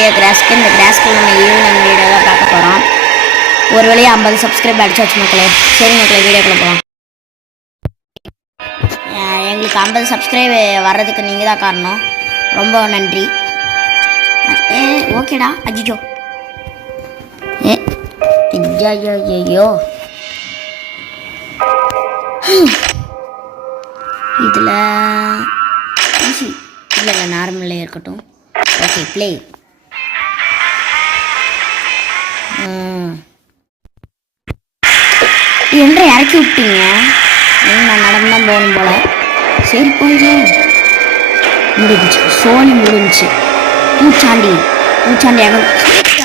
Video கிராஸ்க்கு. இந்த கிராஸ்க்கு நம்ம evening video தான் பார்க்க போகிறோம். ஒரு வழியாக 50 சப்ஸ்கிரைப் அடிச்சாச்சு மக்களே. சரி மக்களே, வீடியோக்குள்ள போகலாம். எங்களுக்கு 50 சப்ஸ்கிரைப் வர்றதுக்கு நீங்கள் தான் காரணம். ரொம்ப நன்றி. ஓகேடா. அஜிஜோ ஐயோ இதில் ஈஸி இல்லை நார்மலே இருக்கட்டும். Okay play. என்ற இறக்கி விட்டீங்க. நான் நடந்து தான் போகணும் போல. சரி போயிடும். முடிஞ்சிச்சு, சோனி முடிஞ்சிச்சு. பூச்சாண்டி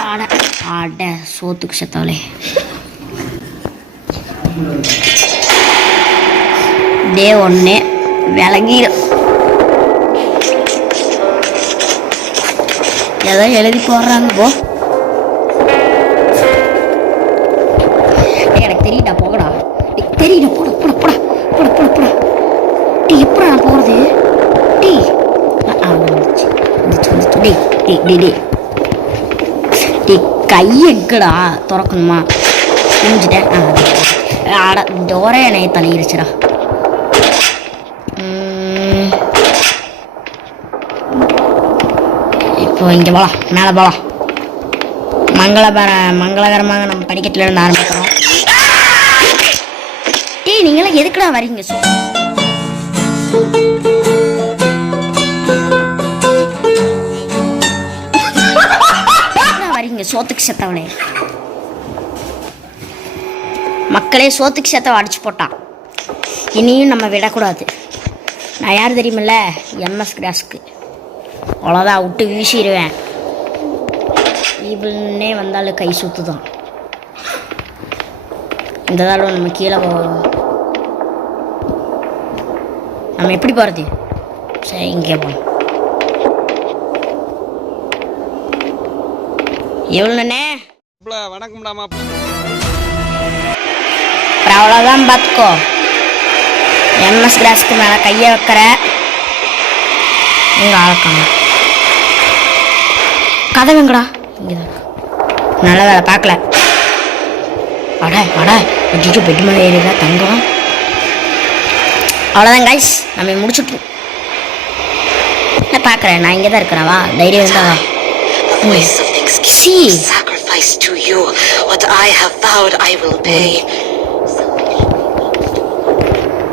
ஆட ஆட சோத்துக்கு செத்தாலே. டே 1 விலகிடும். ஏதோ எழுதி போடுறாங்க போ. எனக்கு தெரியுடா, போகடா. தெரியுடா, போட போட போட போட போட போட. டீ எப்படா நான் போகிறது? டீ வந்துச்சு வந்துச்சு வந்துச்சு. டே டே டே டே டே கை எங்கடா திறக்கணுமா? புரிஞ்சுட்டேன். ஆட டோரே என்னைய தலையிருச்சுடா. இப்போ இங்கே போகலாம், மேலே போகலாம். மங்களகரமாக நம்ம படிக்கட்டில் இருந்து ஆரம்பிக்கிறோம். டேய் நீங்களாம் எதுக்குடா வரீங்க? வரீங்க சோத்துக்கு செத்தவளே. மக்களே, சோத்துக்கு செத்தவ அடிச்சு போட்டான். இனியும் நம்ம விடக்கூடாது. நான் யார் தெரியுமில்ல? எம்எஸ் கிராஸ்க்கு. அவ்வளோதான், விட்டு வீசிடுவேன். இவனே வந்தாலும் கை சுத்து தான். இந்த தடவை நம்ம கீழே நம்ம எப்படி போகிறது? சரி, இங்கே போகணும். எவ்வளோண்ணே? வணக்கம்டாமா. அப்புறம் அவ்வளோதான் பார்த்துக்கோ. எம்எஸ் கிராஸ்க்கு மேலே கையை வைக்கிற இங்கே ஆளக்காங்க. கதை வெங்கடா இங்கே தான். நல்ல வேலை பார்க்கல. அடா அடா அஜிஜோ பெட் மேலே ஏறிடா தங்கம். அவ்வளோதான் கைஸ், நம்ம முடிச்சுட்டோம். நான் பார்க்குறேன், நான் இங்கே தான் இருக்கிறேன். வா, தைரியம் இருந்தா வா.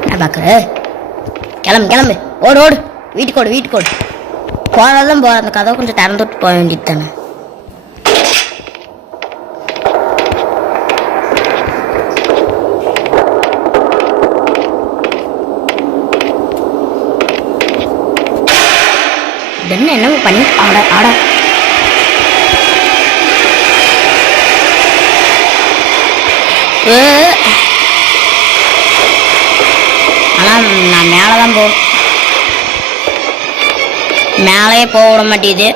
நான் பார்க்குறேன். கிளம்பு கிளம்பு, ஓடு ஓடு, வீட்டுக்கு ஓடு. போகிறதான் போகிற. அந்த கதவை கொஞ்சம் திறந்து விட்டு போக வேண்டியது தானே. என்ன பண்ணி ஆட ஆட. ஆனால் நான் மேலே தான் போகணும். மேலேயே போக விட மாட்டேது.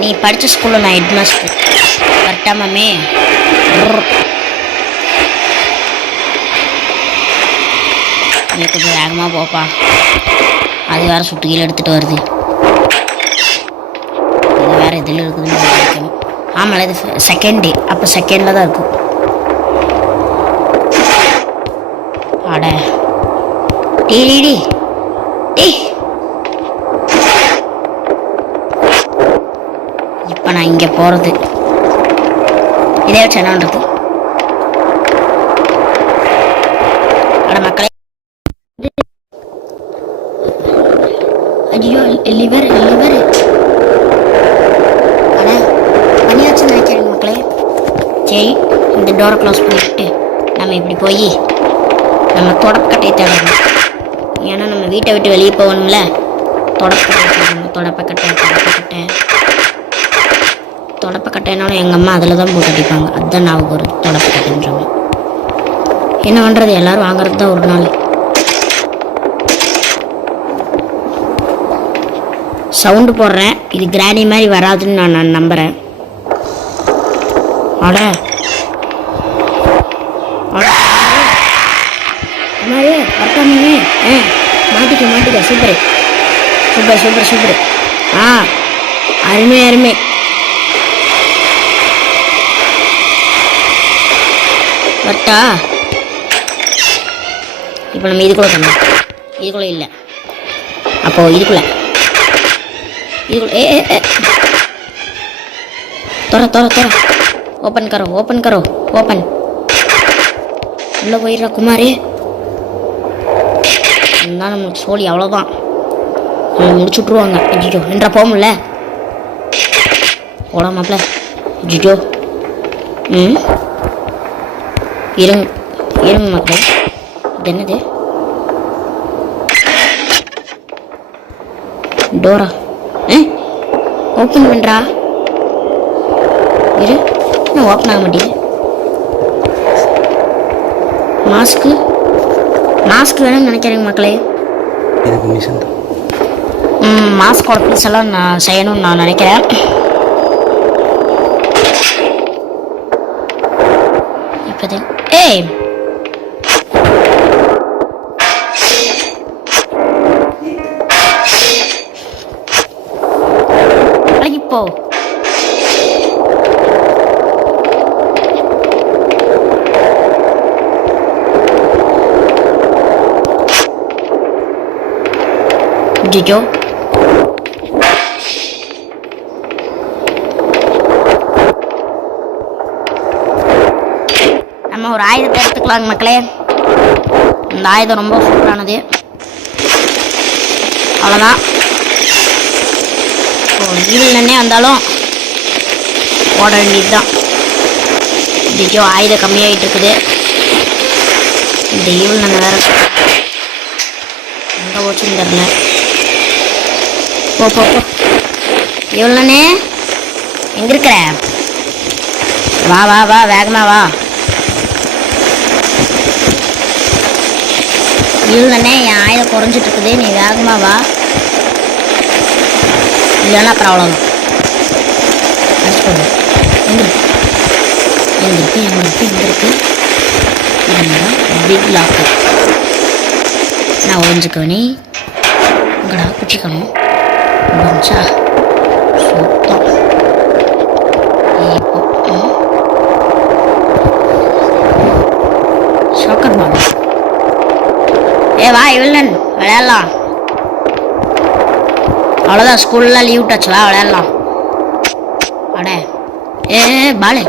நீ படித்த ஸ்கூலில் நான் ஹெட் மாஸ்டர். கரெக்டா மாமே? நீ கொஞ்சம் வேகமாக போப்பா. அது வேறு சுட்டு கீழே எடுத்துகிட்டு வருது. இது வேறு இதில் இருக்குதுன்னு நினைக்கணும். ஆமாம், இது செகண்ட் டே. அப்போ செகண்டில் தான் இருக்கும். அட டீ டீ டீ. இப்போ நான் இங்கே போகிறது இதே வச்சு என்னன்றது. அட மக்களே, ஐயோ லிவர் அட பண்ணியாச்சுன்னு நினைக்கிறேன் மக்களே. சரி, இந்த டோரை க்ளோஸ் பண்ணிவிட்டு நம்ம இப்படி போய் நம்ம தொடப்பக்கட்டையை தேடணும். ஏன்னா நம்ம வீட்டை விட்டு வெளியே போகணும்ல. தொடப்பக்கட்டைனாலும் எங்கள் அம்மா அதில் தான் போட்டு அடிப்பாங்க. அதுதான் நான் ஒரு தொடப்பக்கட்டைன்றவங்க. என்ன பண்ணுறது, எல்லோரும் வாங்குறது தான் ஒரு நாள். சவுண்டு போடுறேன். இது கிராணி மாதிரி வராதுன்னு நான் நம்புகிறேன். அட மாட்டிக்க. Super super super super. ஆ அருமை அருமை. வட்டா இப்போ நம்ம இதுக்குள்ளே பண்ணலாம். இதுக்குள்ளே இல்லை, அப்போது இதுக்குள்ளே ए तोरा तोरा तोरा ओपन करो ओपन उल्ला போயிடுறா குமாரே. இருந்தால் நம்மளுக்கு சோழி அவ்வளோதான், நம்ம முடிச்சுட்ருவாங்க. ஜிஜோ என்றா போக முடியல போடா மாப்பிள்ள. ஜிஜோ இருங்க இருங்க மக்களே. இது என்னது? டோரா ஓப்பன் பண்ணுறா. இரு, நான் ஓப்பன் ஆக மாட்டேங்குது. மாஸ்க் வேணும்னு நினைக்கிறேங்க மக்களே. மாஸ்கோட பீஸ் எல்லாம் நான் செய்யணும்னு நான் நினைக்கிறேன். இப்போ ஏய் போ. ஜிஜோ நம்ம ஒரு ஆயுதத்தை எடுத்துக்கலாங்க மக்களே. இந்த ஆயுதம் ரொம்ப சூப்பரானது. அவ்வளோதான். ஈவில் நன்னே வந்தாலும் ஓட வேண்டியது தான். ஜிஜோ ஆயுதம் கம்மியாகிட்டு இருக்குது. இந்த ஈவில் நன்னை வேற எங்கே போச்சுன்னு தெரியல. போ போ போ ஈவில் நன்னே எங்கே இருக்கிற? வா வா வா வேகமா வா. ஈவில் நன்னே என் ஆயுதம் குறைஞ்சிட்டு இருக்குது, நீ வேகமா வா. இல்லைன்னா அப்புறம் அவ்வளோதான். அடிச்சுக்கோங்க. எங்கிருக்கு இதுதான் பிக் லாக்கர். நான் ஒழிஞ்சுக்கணி உங்கடா குச்சிக்கணும் முடிஞ்சா சுத்தம். இப்போ ஷாக்கர் பால். வா இவளன் விளையாடலாம். அவ்வளோதான், ஸ்கூல்லாம் லீவ் விட்டாச்சு, வா விளையாடலாம். அட பாலு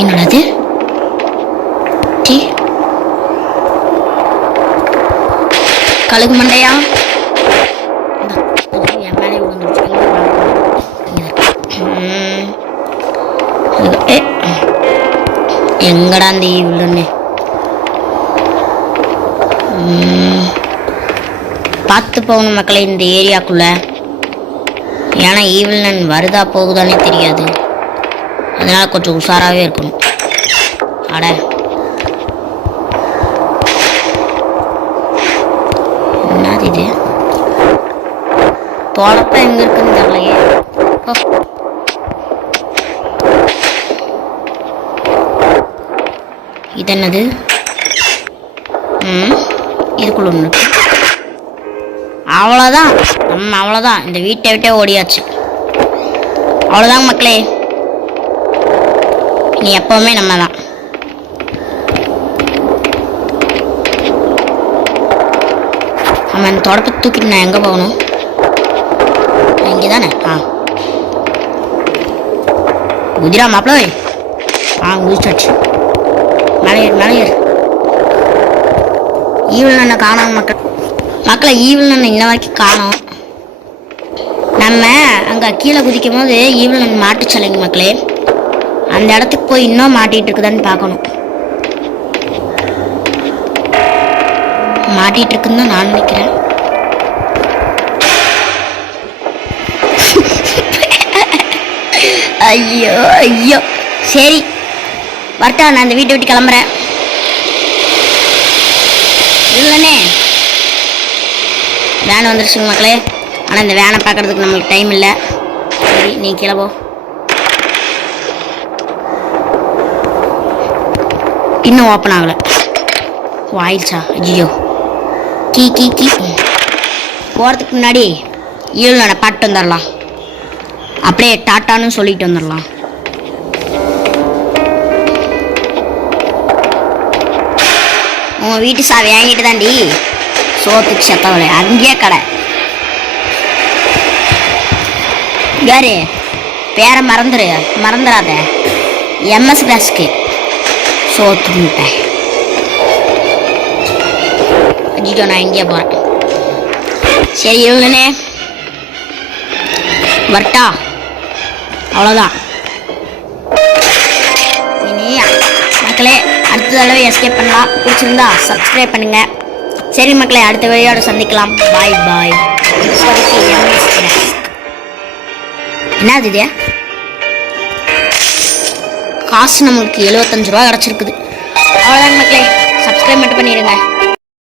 என்னடாது? டீ கழுகு மண்டையா என் மேலே விழுந்துருச்சு. எங்கடா அந்த இவ்வளோன்னு பார்த்து போகணும் மக்களை இந்த ஏரியாக்குள்ள. ஏன்னா ஈவில் நன் வருதா போகுதானே தெரியாது, அதனால கொஞ்சம் உஷாராகவே இருக்கணும். அட என்னது இது? தோழப்ப எங்க இருக்குன்னு தெரியலையே. இது என்னது? இதுக்குள்ள ஒன்று இருக்கு. அவ்வளோதான், நம்ம அவ்வளோதான், இந்த வீட்டை விட்டே ஓடியாச்சு. அவ்வளோதாங்க மக்களே, நீ எப்போவுமே நம்ம தான். நம்ம இந்த தொடப்பை தூக்கிட்டு நான் எங்கே போகணும்? இங்கே தானே. குதிரா மாப்பிள்ள. குதிச்சாச்சு. மேலே ஈவில் நன்னை காணோம் மக்களை ஈவில் நன்னை இன்ன வரைக்கும் காணோம். நம்ம அங்கே கீழே குதிக்கும் போது ஈவில் நன் மாட்டுச்சலைங்க மக்களே. அந்த இடத்துக்கு போய் இன்னும் மாட்டிகிட்டு இருக்குதான்னு பார்க்கணும். மாட்டிகிட்டு இருக்குன்னு தான் நான் நினைக்கிறேன். ஐயோ ஐயோ, சரி வரட்டா, நான் இந்த வீட்டை விட்டு கிளம்புறேன். இல்லைண்ணே வேன் வந்துருச்சுங்க மக்களே. ஆனால் இந்த வேனை பார்க்குறதுக்கு நம்மளுக்கு டைம் இல்லை. சரி நீ கீழே போ. இன்னும் ஓப்பன் ஆகலை. ஆயிடுச்சா? ஐயோ கீ கீ கீ போகிறதுக்கு முன்னாடி ஈழனை பாட்டு வந்துடலாம். அப்படியே டாட்டான்னு சொல்லிட்டு வந்துடலாம். உன் வீட்டு சாவி வாங்கிட்டு தாண்டி சோத்துக்கு செத்தவளே. அங்கேயே கடை யாரு பேரை மறந்துடாத. எம்எஸ் கிளாஸ்க்கு சோத்து முட்டை. அஜிஜோ நான் எங்கேயே போகிறேன். சரி இல்லைண்ணே வரட்டா. அவ்வளோதான். இனி மக்களே அடுத்த தடவை எஸ்கேப் பண்ணலாம். பிடிச்சிருந்தா சப்ஸ்கிரைப் பண்ணுங்க. சரி மக்களே, அடுத்த வீடியோட சந்திக்கலாம். பாய் பாய். என்னது இது? காசு நம்மளுக்கு 75 ரூபா கிடச்சிருக்குது. அவ்வளோதான் மக்களே, சப்ஸ்கிரைப் மட்டும் பண்ணிடுங்க.